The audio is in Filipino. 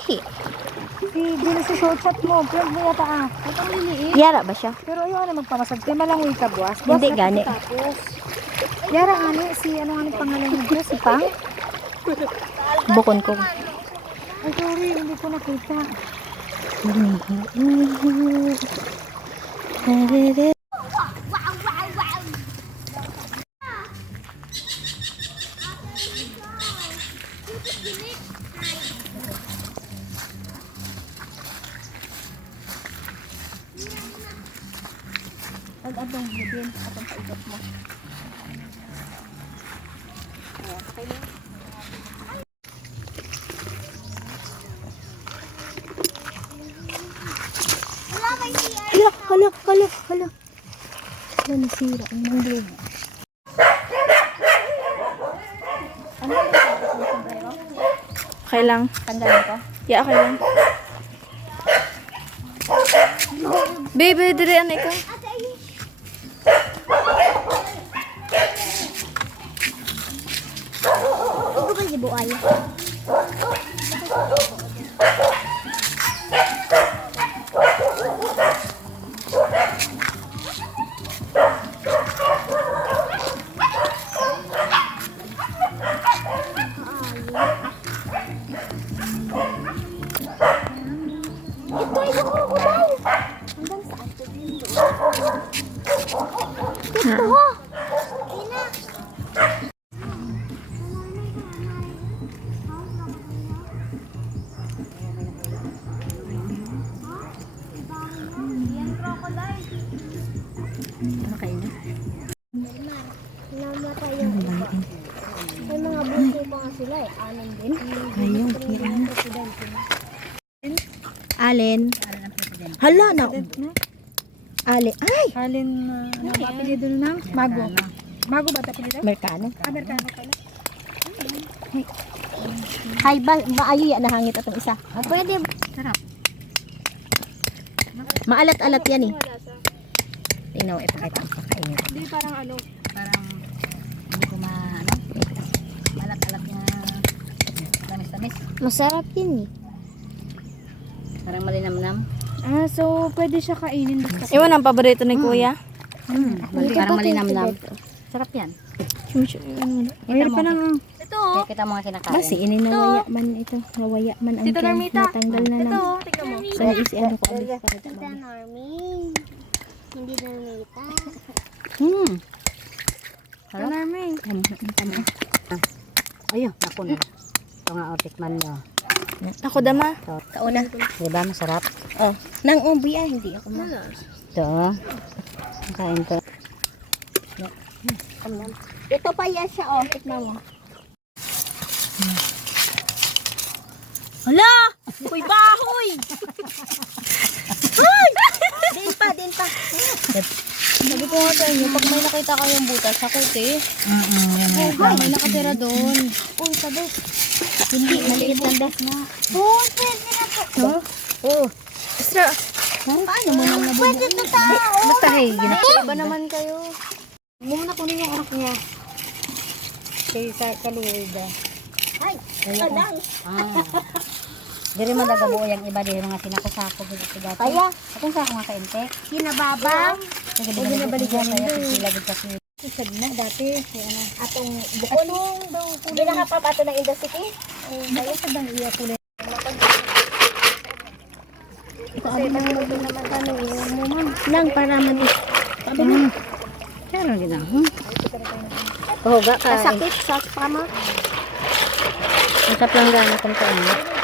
Ihi. Si Dino sa short shot mo. Pero mo yata Patang liliit. Yara ba siya? Pero ayaw na magpamasad. Kaya malangoy ka buwas. Hindi gani. Tapos. Yara ani. Si ano nga pangalan niya? Si Pang? Bukon ko. Ay sorry. Hindi ko nakita. Ang bibin atong paikot mo. Hala. Hala, nasira ang manglog. Okay lang. Tanggalin ko? Yeah, okay lang. Baby, diri ano ikaw? Ito ba yung buhay? Ito ay kukulay. Hanggang saan? Ito ha. Ina. Ano kayo na? Namatay yung iba. May mga buso pa nga sila eh. Anin din. Ayun, yan. Alin? Hala na. Alin. Ay! Alin na apelido na Mago. Mago ba ito apelido? Amerikano. Amerikano pala. Ay ba, maayo yan nahangit atong isa. Ah, pwede. Sarap. Maalat-alat yan eh. Tingnan mo, ipakita ang pakainin. Hindi parang ano. Parang hindi ko malat-alat na tamis-tamis. Masarap yun eh. Parang malinamnam. So pwede siya kainin basta. Iwan ang paborito ni Kuya. Parang malinamnam. Sarap yan. Mayroon pa ng Kaya kita mga kinakain. Basi, ini nawaya man ito. Nawaya man ang Tito tiyan. Normita. Natanggal na lang. tingnan mo. So, isi ano ko abis para Tita Normie. Hindi na nita. Sarap. Narming. Ayun, ako na. Ito nga tikman nyo. Ako dama. Kauna. Diba masarap? Oh, nang ubi hindi ako ma. Ito. Kain ko. Ito pa yan siya oh, tikman mo. Hala! Uy, bahoy! Din pa. Sabi ko nga sa inyo, pag may nakita kayong butas sa kuti, may nakatira doon. Uy, sabi. Hindi, maliit lang das na. Oh, pwede na po. Oh, extra. Paano mo nang nabubuo? Pwede to tao. Basta hey, Iba naman kayo. Muna kunin yung anak niya. Kay Kaluwid. Ay, kadang. Diri man nagabuo yung iba diri mga sinako-sako dito dati. Kaya, Akong sako nga kainte. kinababang. Sige, di na balikan kaya sila gud kasi. Isad na dati. Atong bukon. Hindi nakapapato ng industry. Dahil sa bang iya kulay. Kasi magluluto naman ano yung mumang. Lang para manis. Pero di na. Pahuga ka. Sakit sa pama. Ang saplang gana kung kain.